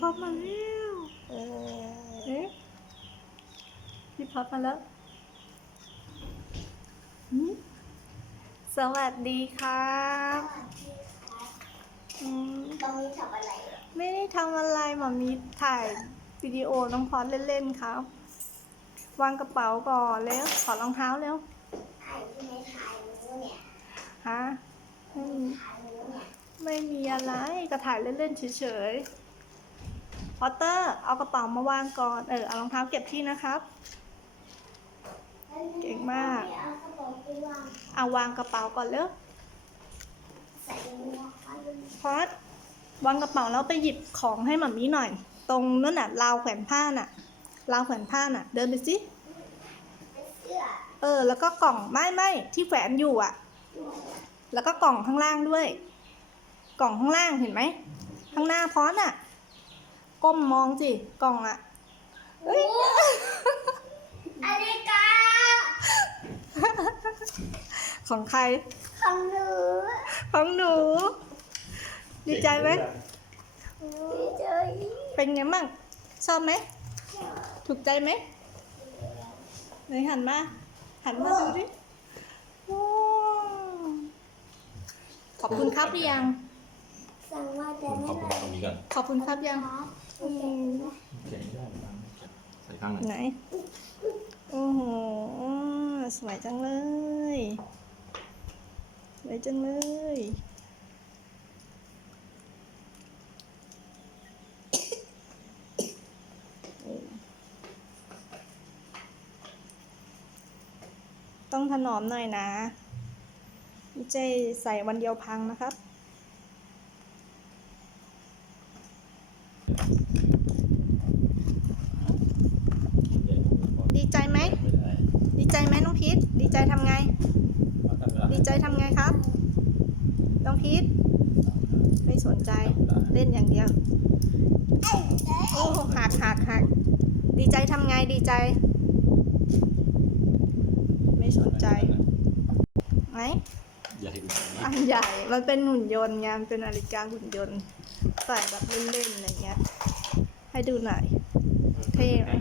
พับมาแล้วเออเอ๊ะพี่พับมาแล้วหืมสวัสดีครับอืมตรงนี้ทำอะไรเหรอไม่ได้ทำอะไรหมามีถ่ายวิดีโอน้องพอดเล่นๆครับ วางกระเป๋าก่อนแล้วถอดรองเท้าแล้วถ่ายที่ไม่ถ่ายนู้เนี่ยฮะไม่มีถ่ายนู้เนี่ยไม่มีอะไรก็ถ่ายเล่นๆเฉยๆ พอตเตอร์เอากระเป๋ามาวางก่อน เออ เอารองเท้าเก็บที่นะครับ เก่งมาก เอาวางกระเป๋าก่อนเร็วใส่หมวกไว้พอดวางกระเป๋าแล้วไปหยิบของให้หมามีหน่อย ตรงนั่นน่ะราวแขวนผ้าน่ะราวแขวนผ้าน่ะ เดินไปสิเออ แล้วก็กล่องไม่ไม่ที่แขวนอยู่อะ แล้วก็กล่องข้างล่างด้วย กล่องข้างล่างเห็นไหม ข้างหน้าพอดน่ะ ก้มมองสิกล่องอะเอ้ยนาฬิกาของใคร ของหนูของหนู ดีใจไหมดีใจเป็นไงมั่งชอบไหมถูกใจไหมไหนหันมา หันมาดูดิว้าวขอบคุณครับหรือยัง สั่งว่าแต่ขไม่อบคุณได้ตรงนี้ก่อนขอบคุณครับยังครับอืมเขียนได้ใส่ข้างไหนไหนโอ้โหสวยจังเลยสวยจังเลย ต้องถนอมหน่อยนะไม่ใช่ใส่วันเดียวพังนะครับ ดีใจไหมไดีใจไหมน้องพีทดีใจทำไง ดีใจทำไงครับ น้องพีทไม่สนใจ เล่นอย่างเดียว โอ้หักหักหักดีใจทำไง ดีใจ ไม่สนใจ ไหมอย่าให้ดูตรงนี้อันใหญ่ มันเป็นหุ่นยนต์ไงมันเป็นนาฬิกาหุ่นยนต์ ใส่แบบเล่นๆอะไรเงี้ย ให้ดูหน่อย เท่ไหม